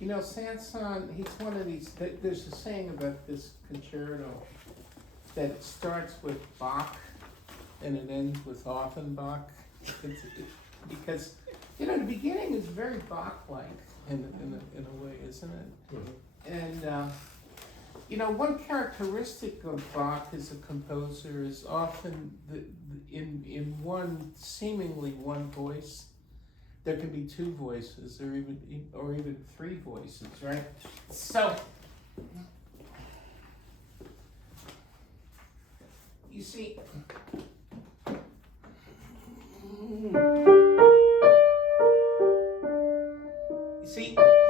You know, Saint Saens, he's one of these, there's a saying about this concerto that it starts with Bach and it ends with Offenbach. Because, you know, the beginning is very Bach-like in a way, isn't it? Mm-hmm. And, you know, one characteristic of Bach as a composer is often in one, seemingly one voice, there can be two voices or even three voices, right? So, you see,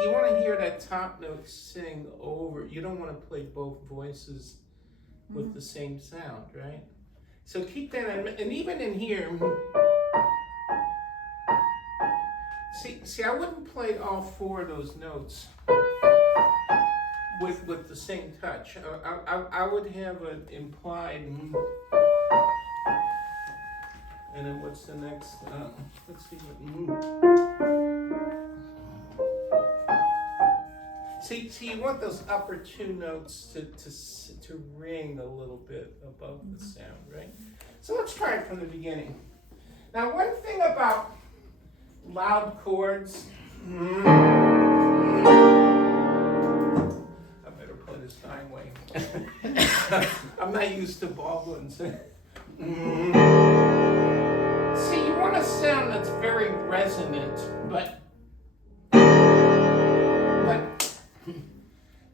you want to hear that top note sing over. You don't want to play both voices with the same sound, right? So keep that in, and even in here, see, I wouldn't play all four of those notes with the same touch. I would have an implied, and then what's the next? Let's see what. See, you want those upper two notes to ring a little bit above the sound, right? So let's try it from the beginning. Now, one thing about loud chords. I better play this Steinway. I'm not used to baldwins. See, you want a sound that's very resonant, but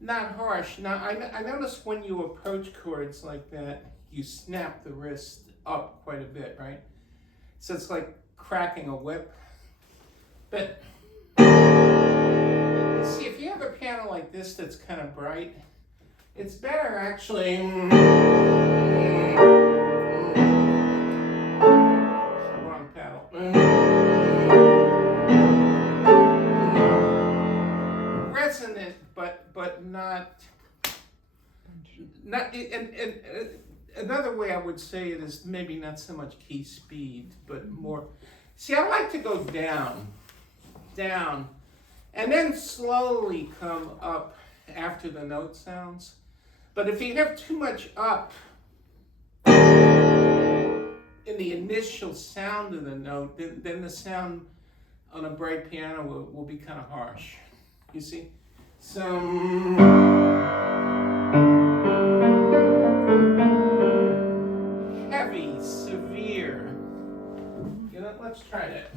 not harsh. Now, I notice when you approach chords like that, you snap the wrist up quite a bit, right? So it's like cracking a whip. But, see, if you have a piano like this that's kind of bright, it's better actually. Wrong pedal. Resonant, but not. And another way I would say it is maybe not so much key speed, but more. See, I like to go down, and then slowly come up after the note sounds. But if you have too much up in the initial sound of the note, then the sound on a bright piano will be kind of harsh. You see? So, heavy, severe. You know, let's try that.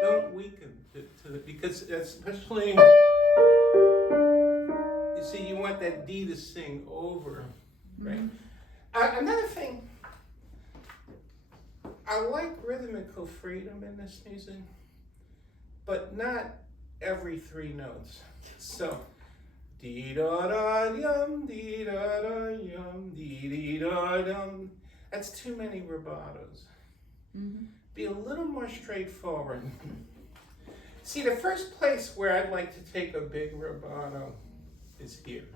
Don't weaken to the, because especially, you see, you want that D to sing over, right? Another thing, I like rhythmical freedom in this music, but not every three notes. So, dee da da yum, dee da da yum, dee dee da dum. That's too many rubatos. Be a little more straightforward. See, the first place where I'd like to take a big rubato is here,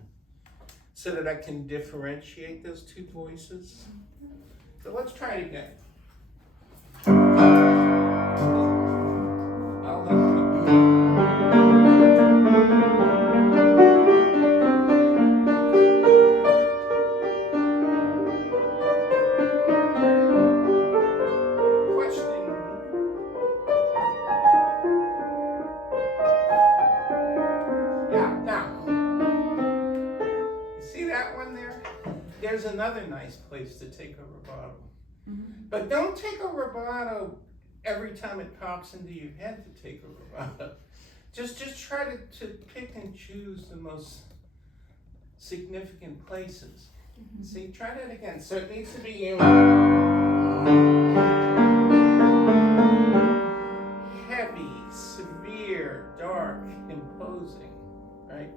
so that I can differentiate those two voices. So let's try it again. There's another nice place to take a rubato. But don't take a rubato every time it pops into your head to take a rubato. Just try to pick and choose the most significant places. See, try that again. So it needs to be heavy, severe, dark, imposing, right?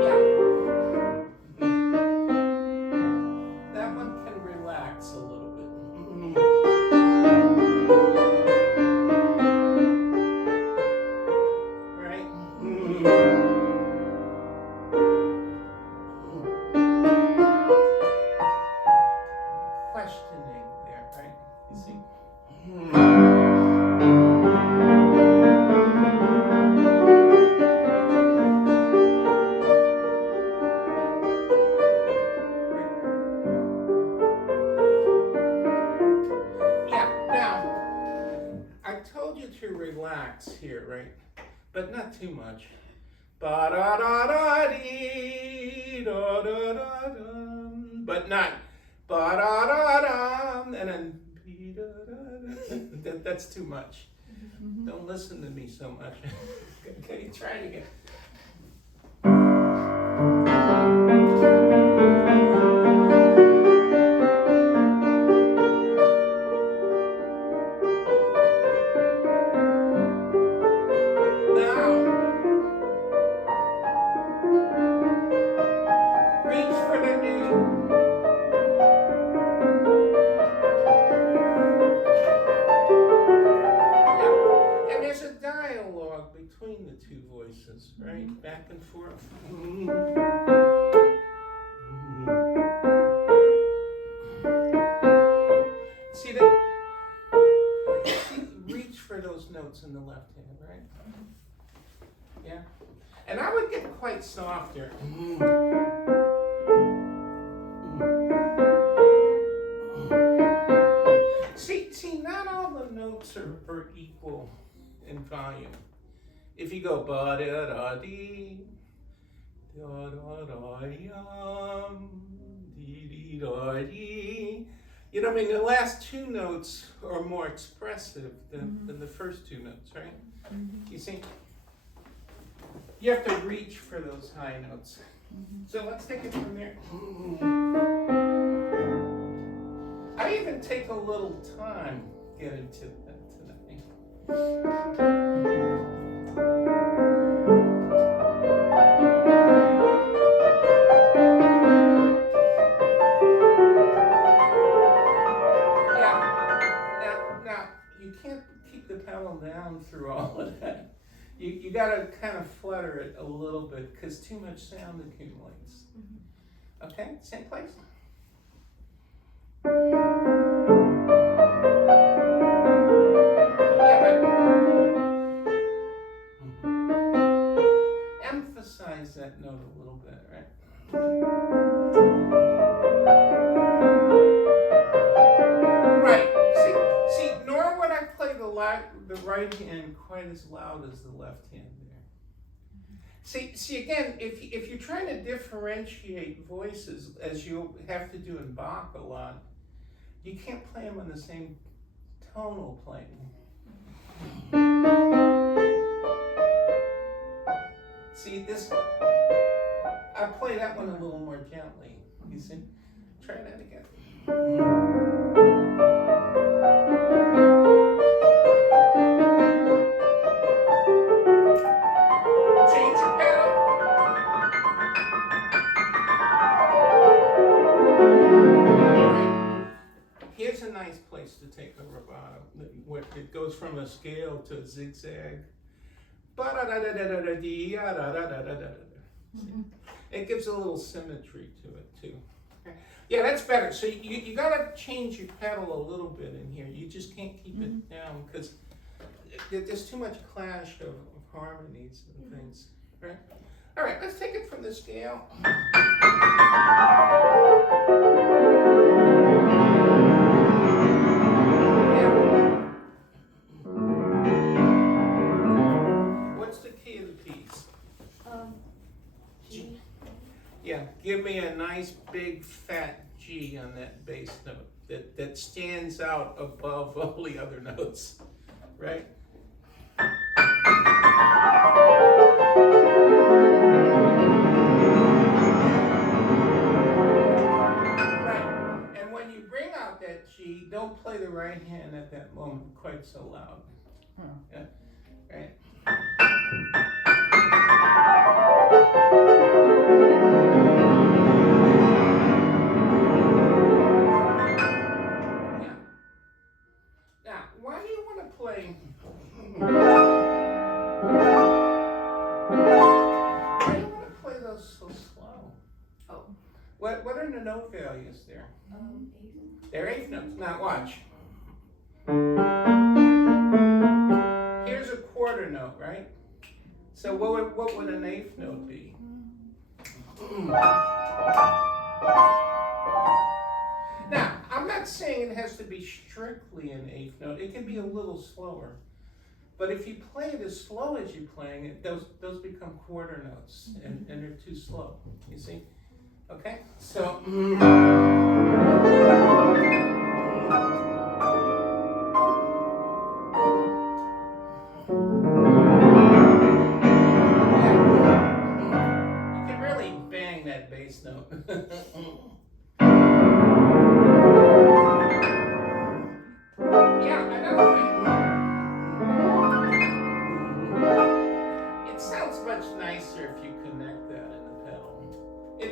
Yeah. Yeah, now, I told you to relax here, right? But not too much. Ba da da da dee da da da dum, but not ba da da dum and then be da da da. That's too much. Don't listen to me so much. Okay, try it again. Now, reach for the knee. Yeah. And there's a dialogue between the two voices, right? Back and forth. See that? Reach for those notes in the left hand, right? Yeah. And I would get quite soft here. See, not all the notes are equal in volume. If you go ba da da dee, da da da yum, dee dee da dee. You know, I mean, the last two notes are more expressive than the first two notes, right? You see? You have to reach for those high notes. So let's take it from there. I even take a little time getting to that tonight. Now, you can't keep the pedal down through all of that. You got to kind of flutter it a little bit because too much sound accumulates. Okay, same place. Emphasize that note a little bit, right? Right. See, nor would I play the right hand quite as loud as the left hand there. See again, if you're trying to differentiate voices, as you have to do in Bach a lot, you can't play them on the same tonal plane. See this? I play that one a little more gently. You see? Try that again. Change your pedal. Here's a nice place to take a rubato. It goes from a scale to a zigzag. It gives a little symmetry to it too. Yeah, that's better. So you got to change your pedal a little bit in here. You just can't keep it down because there's too much clash of harmonies and things. Right? All right, let's take it from the scale. What's the key of the piece? G. Yeah, give me a nice big fat G on that bass note that stands out above all the other notes, right? Right, and when you bring out that G, don't play the right hand at that moment quite so loud. Yeah, right? Now, why do you want to play? Why do you want to play those so slow? Oh. What are the note values there? Eighth. They're eighth notes. Now watch. So what would an eighth note be? Now, I'm not saying it has to be strictly an eighth note. It can be a little slower. But if you play it as slow as you're playing it, those become quarter notes, and they're too slow. You see? Okay? So. You can really bang that bass note. Yeah, another thing. It sounds much nicer if you connect that in the pedal.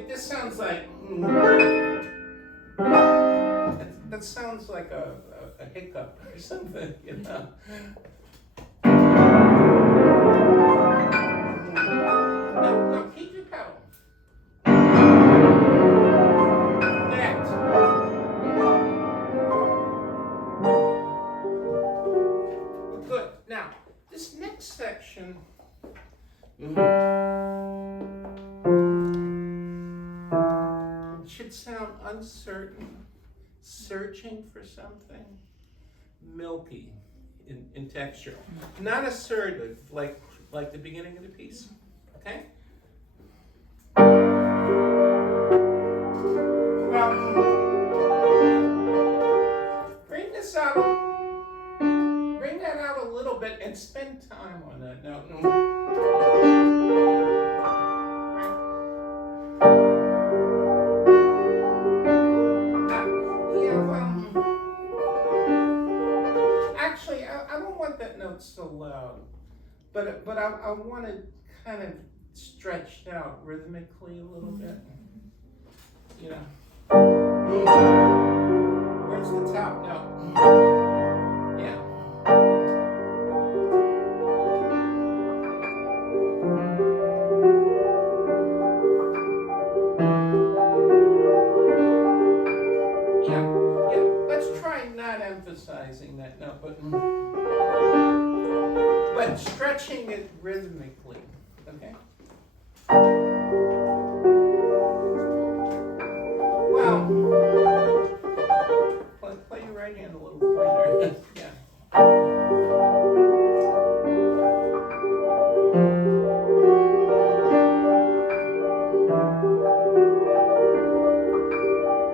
This sounds like. That sounds like a hiccup or something, you know. No, keep your pedal. Connect. Good. Now, this next section. Should sound uncertain, searching for something, milky in texture, not assertive like the beginning of the piece. Okay. Well, bring that out a little bit and spend time on that note. Actually, I don't want that note so loud, but I want it kind of stretched out rhythmically a little bit. You know. Where's the top note? Yeah. Yeah. Let's try not emphasizing that note, but stretching it rhythmically. Okay. Well, play your right hand a little further. Yeah.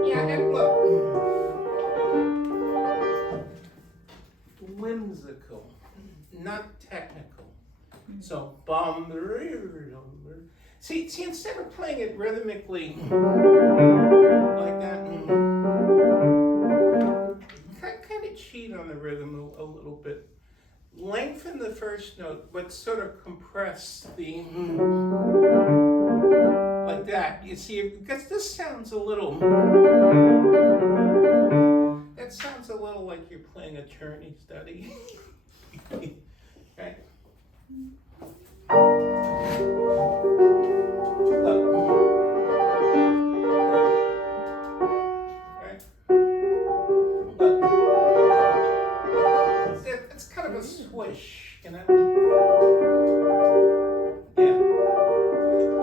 Yeah, and look. Whimsical, not technical. So, bum. See, instead of playing it rhythmically like that, kind of cheat on the rhythm a little bit. Lengthen the first note, but sort of compress the like that. You see, because this sounds a little. That sounds a little like you're playing a Czerny study, right? It's kind of a swish, you know?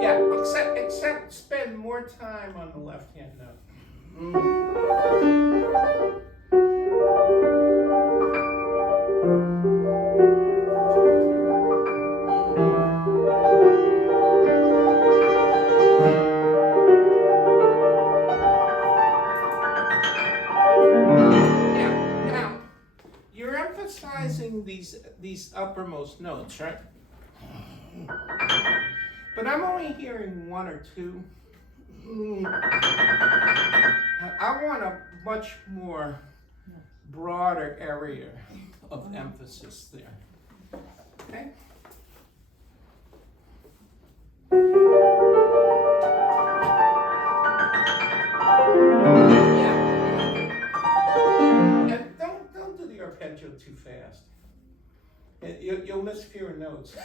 Yeah, except spend more time on the left-hand note. Emphasizing these uppermost notes, right? But I'm only hearing one or two. I want a much more broader area of emphasis there. Okay? Arpeggio too fast. You'll miss fewer notes.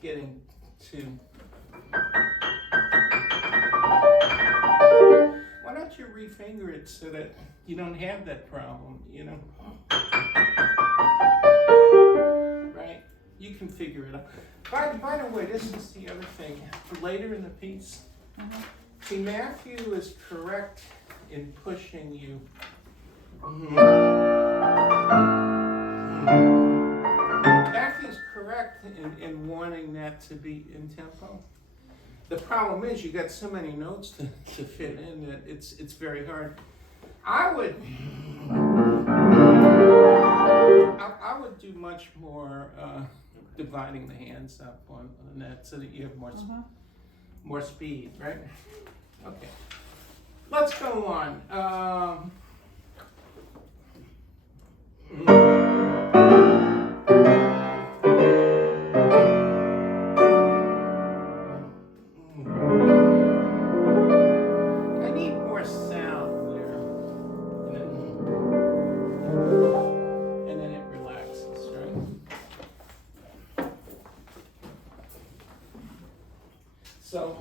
getting to. Why don't you refinger it so that you don't have that problem, you know? Right? You can figure it out. By the way, this is the other thing. Later in the piece, see, Matthew is correct in pushing you. Matthew's correct in wanting that to be in tempo. The problem is you got so many notes to fit in that it's very hard. I would do much more dividing the hands up on that so that you have more speed, right? Okay, let's go on. I need more sound there, and then it relaxes, right? So.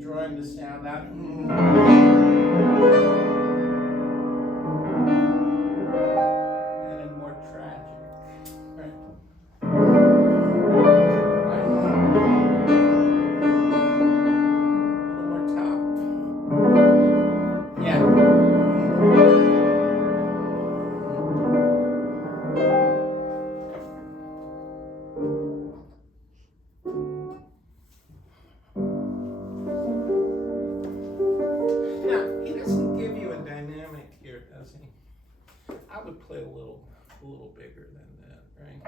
Drawing the sound out. And then more tragic. Right? A little more top. Yeah. I would play a little bigger than that, right?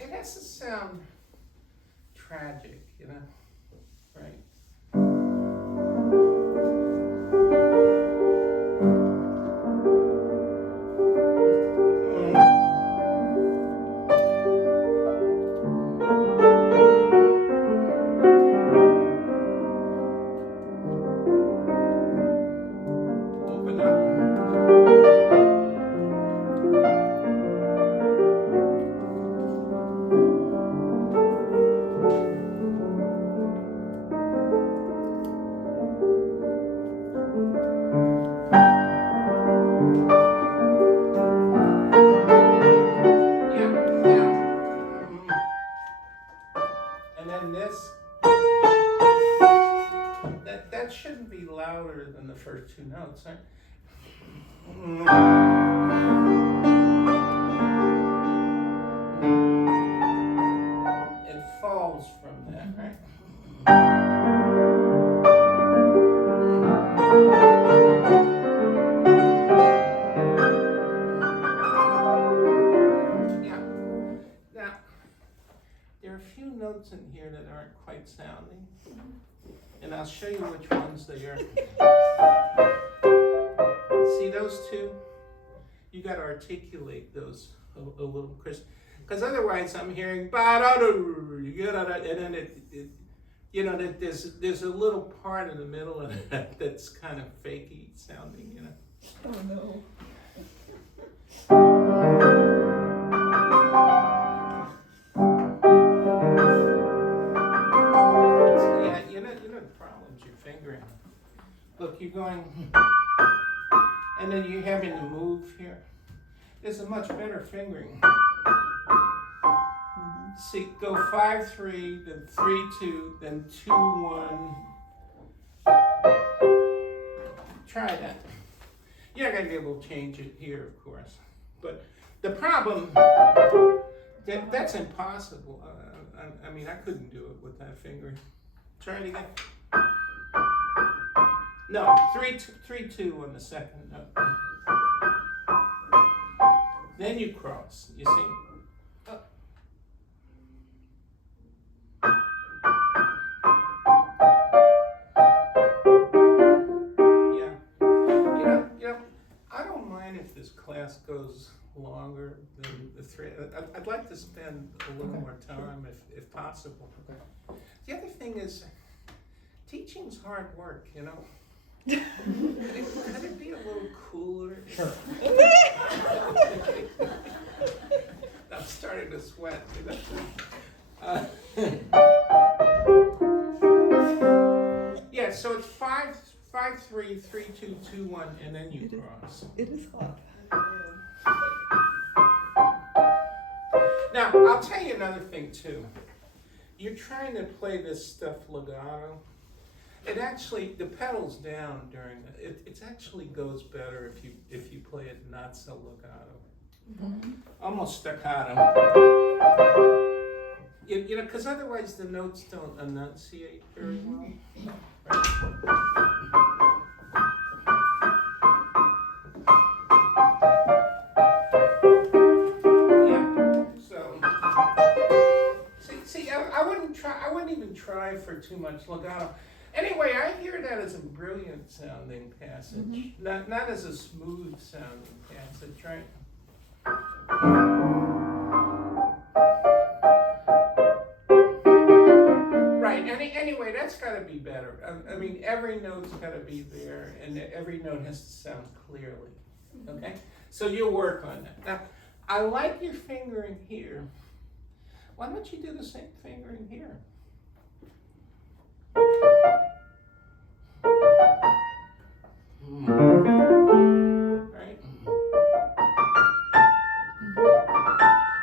It has to sound tragic, you know, right? That shouldn't be louder than the first two notes, right? It falls from that, right? Yeah. Now, there are a few notes in here that aren't quite sounding. And I'll show you which ones they are. See those two? You got to articulate those a little crisp. Because otherwise I'm hearing and then there's a little part in the middle of that that's kind of fakey sounding, you know. Oh no. You know the problem is your fingering. Look, you're going, and then you're having to move here. There's a much better fingering. See, go 5-3, then 3-2, then 2-1. Try that. You're not going to be able to change it here, of course. But the problem, that's impossible. I mean, I couldn't do it with that finger. Try it again. No, 3-2 on the second note. Then you cross, you see? the three. I'd like to spend a little more time if possible. Okay. The other thing is, teaching's hard work, you know? Could it be a little cooler? Sure. I'm starting to sweat, you know? Yeah, so it's 5, 3, 3, 2, 2, 1, and then you cross. It is hot. Now, I'll tell you another thing too. You're trying to play this stuff legato. It actually, the pedal's down during it actually goes better if you play it not so legato. Mm-hmm. Almost staccato. You know, because otherwise the notes don't enunciate very well. Right. I wouldn't even try for too much legato. Anyway, I hear that as a brilliant sounding passage, not as a smooth sounding passage, right? Right. Anyway, that's got to be better. I mean, every note's got to be there, and every note has to sound clearly. Okay. So you'll work on that. Now, I like your fingering here. Why don't you do the same fingering here? Right?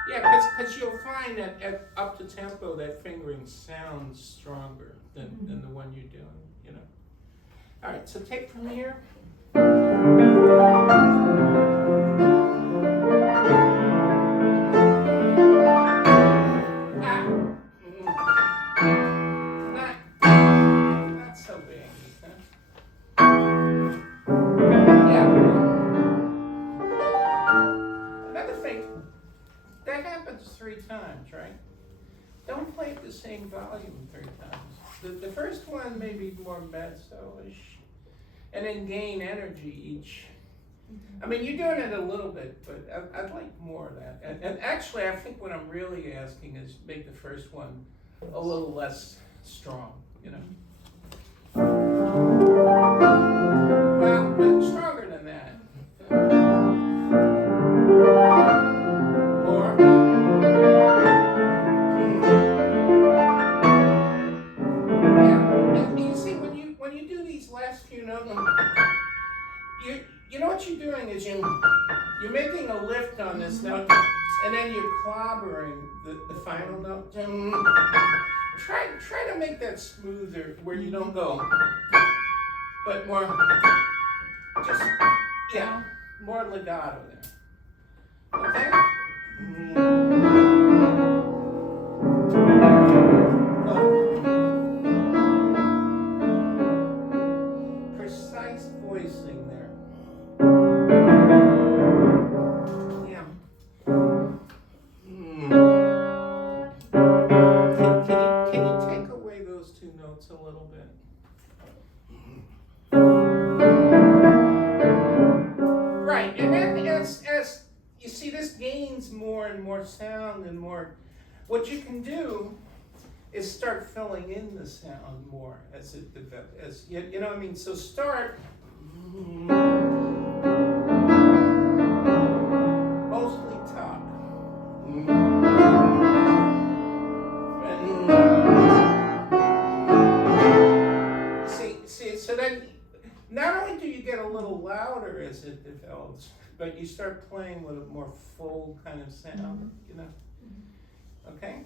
Yeah, because you'll find that at up to tempo, that fingering sounds stronger than the one you're doing, you know. All right, so take from here. Not so bad, huh? Yeah. Another thing, that happens 3 times, right? Don't play at the same volume 3 times. The first one may be more mezzo-ish, and then gain energy each. I mean, you're doing it a little bit, but I'd like more of that. And actually, I think what I'm really asking is make the first one a little less strong, you know? Well, but stronger than that. More. Yeah. You see, when you do these last few notes, you know what you're doing is you're making a lift on this note, and then you're clobbering the final note. Try to make that smoother, where you don't go, but more, just, yeah, more legato there. Okay? Precise voicing there. Yeah. Can you take away those 2 notes a little bit? Right, and then as you see, this gains more and more sound and more. What you can do is start filling in the sound more as it develops. As you know what I mean. So start mostly top. See, so then not only do you get a little louder as it develops, but you start playing with a more full kind of sound, you know? Okay?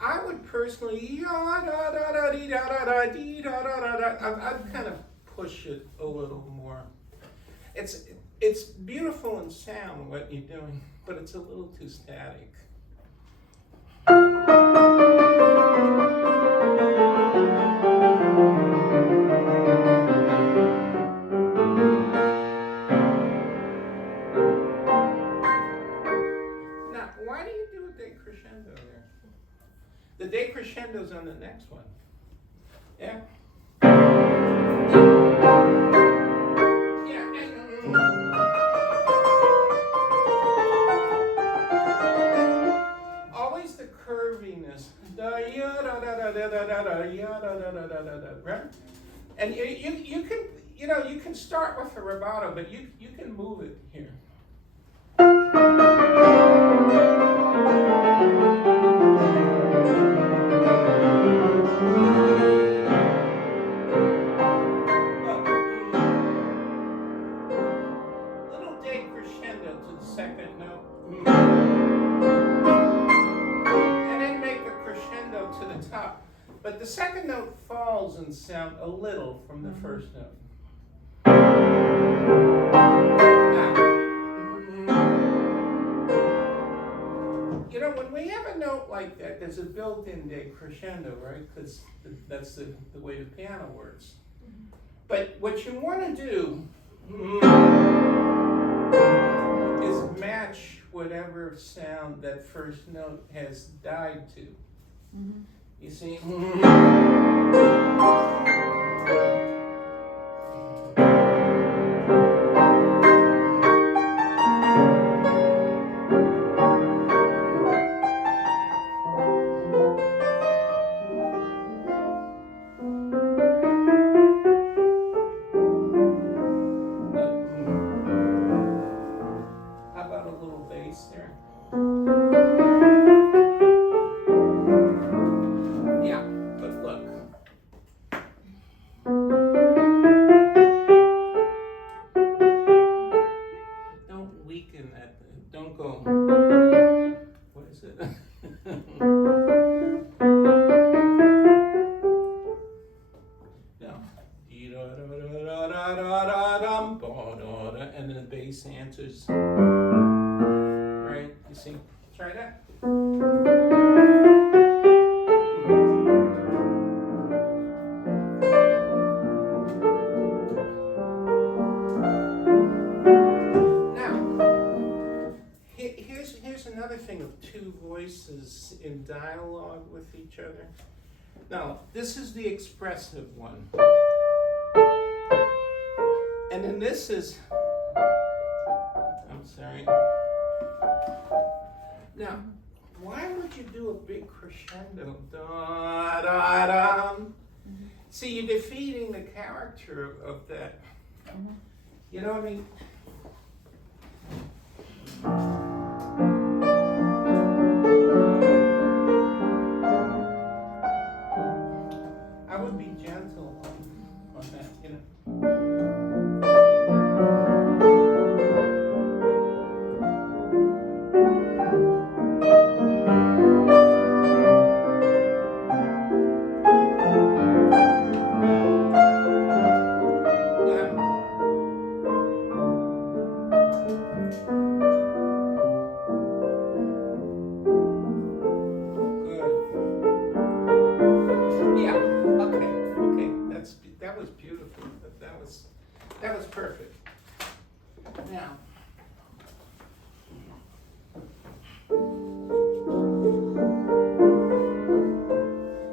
I would personally, I'd kind of push it a little more. it's beautiful in sound what you're doing, but it's a little too static. Now, why do you do a decrescendo there? The decrescendo's on the next one. Yeah? Yeah, and, always the curviness. Right? And you can, you can start with a rubato, but you can move it here. Little decrescendo to the second note. And then make a crescendo to the top. But the second note falls in sound a little from the first note. When we have a note like that, there's a built-in decrescendo, right? Because that's the way the piano works. But what you want to do is match whatever sound that first note has died to. Mm-hmm. You see? How about a little bass there? Yeah, but look. Don't weaken that. Don't go. What is it? No. And then the bass answers. Right? You see? Try that. Here's another thing of two voices in dialogue with each other. Now, this is the expressive one. And then this is, I'm sorry. Now, why would you do a big crescendo? Da, da, da. Mm-hmm. See, you're defeating the character of that. Mm-hmm. You know what I mean? I would be gentle on that, That was perfect. Now,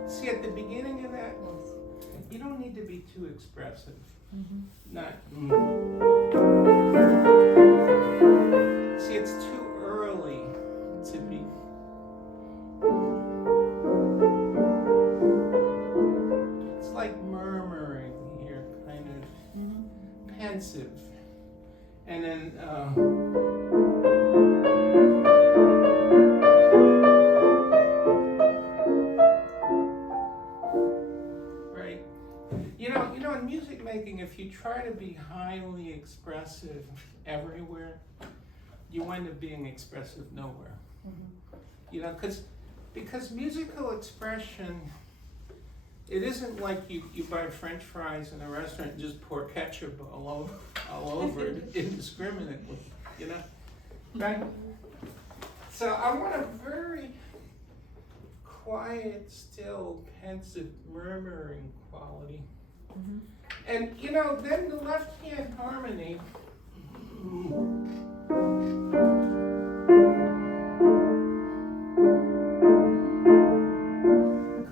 see at the beginning of that, you don't need to be too expressive. Mm-hmm. Not. See, it's too early to be. It's like murmuring here, kind of. Mm-hmm. Pensive, and then right. In music making, if you try to be highly expressive everywhere, you wind up being expressive nowhere. Mm-hmm. Because musical expression it isn't like you buy French fries in a restaurant and just pour ketchup all over it indiscriminately, you know? Right? So I want a very quiet, still, pensive, murmuring quality. Mm-hmm. And you know, then the left hand harmony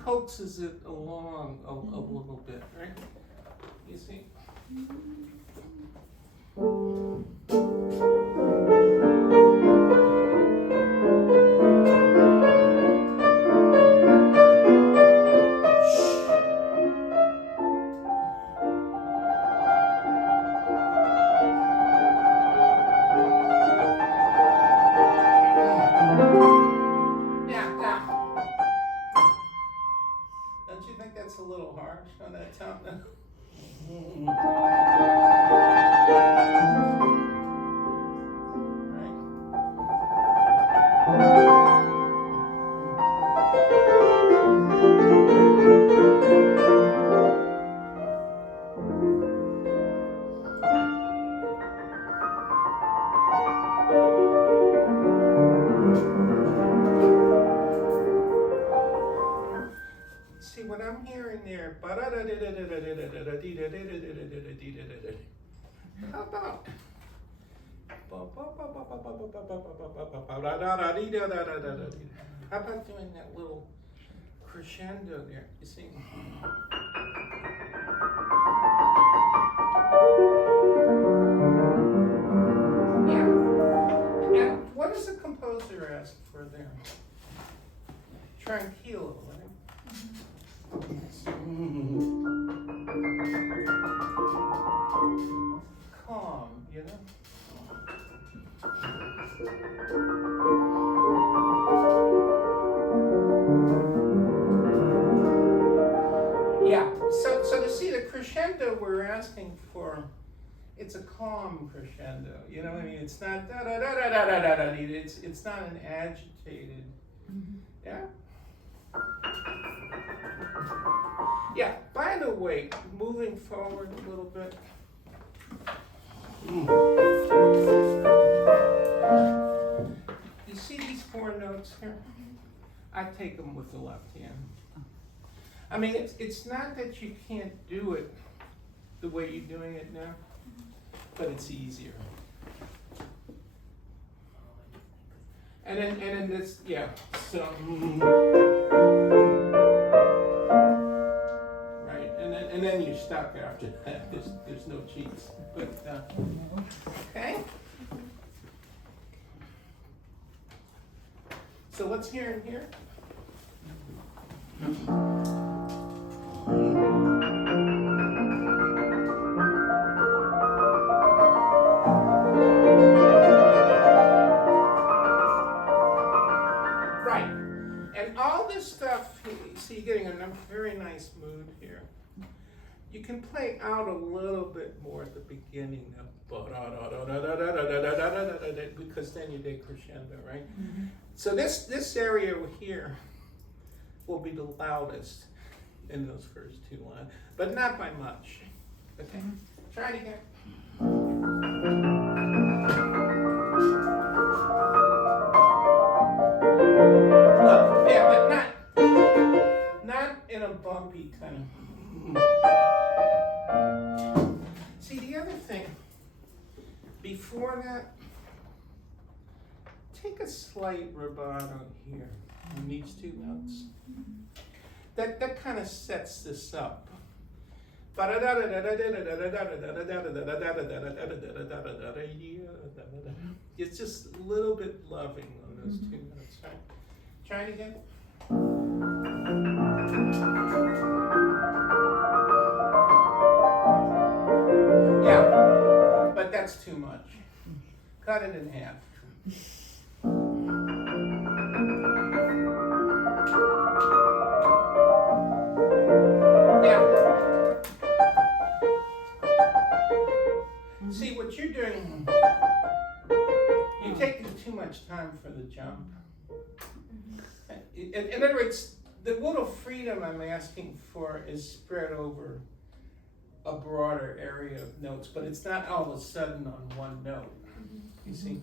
coaxes it along a little bit, right? You see? Don't you think that's a little harsh on that top note? Right. See what I'm hearing there. How about? How about doing that little crescendo there? You see? Yeah. And what does the composer ask for there? Tranquilo, right? Calm, you know? Yeah, so to see the crescendo we're asking for, it's a calm crescendo, you know what I mean? It's not da da da da da da da da, it's not an agitated, yeah? Yeah, by the way, moving forward a little bit. You see these 4 notes here? I take them with the left hand. I mean, it's not that you can't do it the way you're doing it now, but it's easier. And then this, yeah, so. And then you're stuck after that. There's no cheats. But okay. So let's hear in here. Right. And all this stuff, you see, you're getting a very nice mood here. You can play out a little bit more at the beginning of because then you get crescendo, right? Mm-hmm. So this area over here will be the loudest in those first 2 lines, but not by much. Okay, try it again. Look, yeah, but not in a bumpy kind of. See, the other thing, before that, take a slight rubato here on these 2 notes. That kind of sets this up. It's just a little bit loving on those 2 notes, right? Try it again. Yeah, but that's too much. Cut it in half. Yeah. See, what you're doing, you're taking too much time for the jump. In other words, the little freedom I'm asking for is spread over a broader area of notes, but it's not all of a sudden on one note. You see?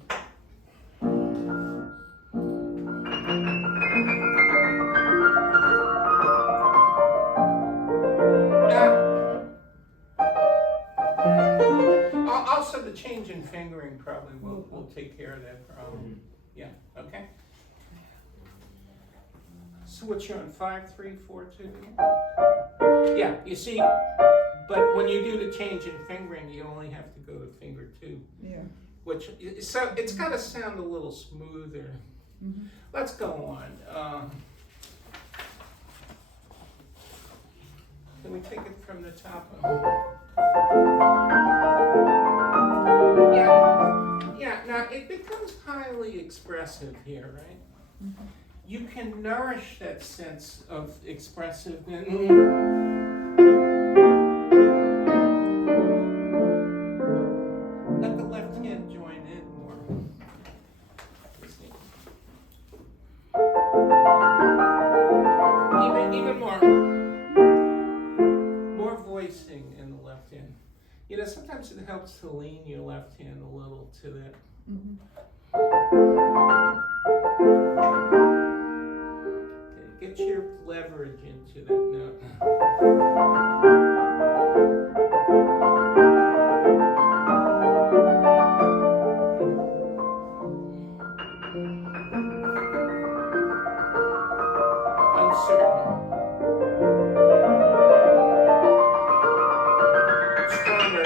Also, the change in fingering probably will take care of that problem. Yeah, okay. So what you on, 5, 3, 4, 2? Yeah, you see, but when you do the change in fingering, you only have to go to finger 2. Yeah. Which, so it's got to sound a little smoother. Mm-hmm. Let's go on. Can we take it from the top? Yeah, now it becomes highly expressive here, right? Mm-hmm. You can nourish that sense of expressiveness. Let the left hand join in more. Even more voicing in the left hand. You know, sometimes it helps to lean your left hand a little to that. Mm-hmm. Okay, get your leverage into that note. Uncertain. Stronger.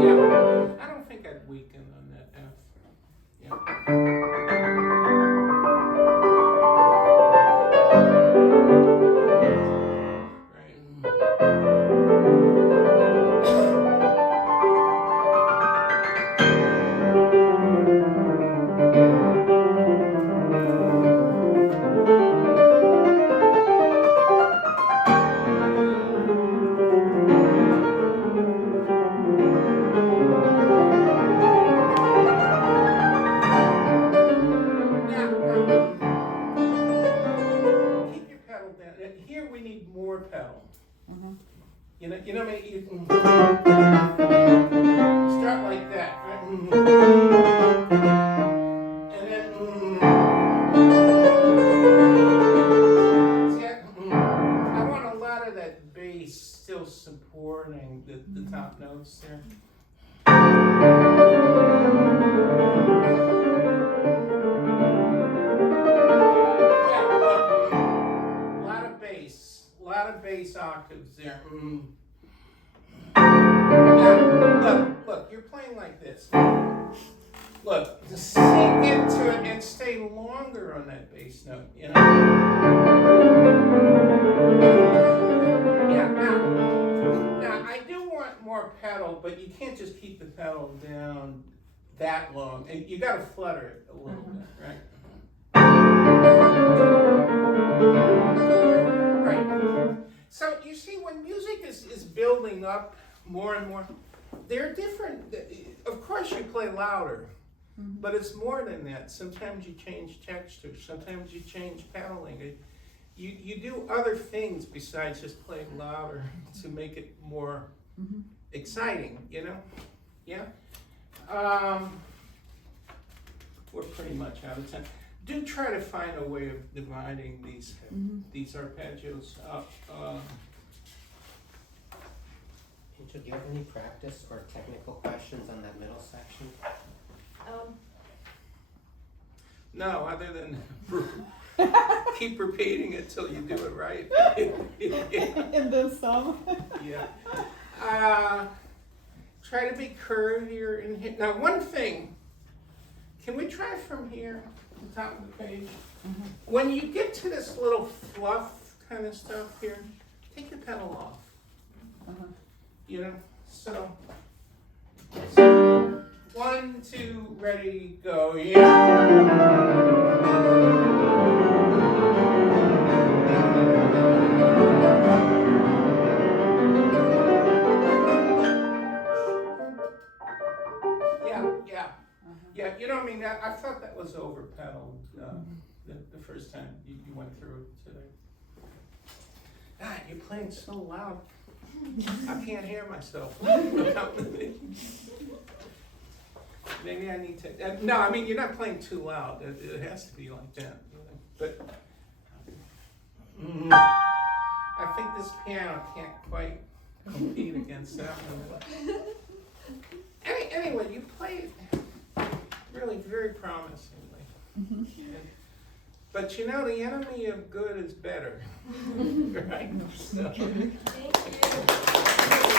Yeah, I don't think I'd weaken on that F. Yeah. Keep your pedal down. Here we need more pedal. Mm-hmm. You know, you can start like that, right? And then see, I want a lot of that bass still supporting the top notes there. A lot of bass octaves there. Now, look, you're playing like this. Look, sink into it and stay longer on that bass note, you know? Yeah, now I do want more pedal, but you can't just keep the pedal down that long. You gotta flutter it a little bit, right? Right. So you see, when music is building up more and more, there are different, of course you play louder, but it's more than that. Sometimes you change texture, sometimes you change pedaling. You do other things besides just playing louder to make it more exciting, you know? Yeah? We're pretty much out of time. Do try to find a way of dividing these arpeggios up. Do you have any practice or technical questions on that middle section? No, other than keep repeating it till you do it right. And then some. Yeah. Try to be curvier in here. Now, one thing, can we try from here, the top of the page? When you get to this little fluff kind of stuff here, take the pedal off. You know, so 1, 2, ready, go, yeah. Yeah, Yeah, you know, I mean, I thought that was over-pedaled, the first time you went through it today. God, you're playing so loud, I can't hear myself. Maybe I need to, no, I mean, you're not playing too loud, it has to be like that, but I think this piano can't quite compete against that one. Anyway, you played really very promisingly. But you know, the enemy of good is better. Right? So. Thank you.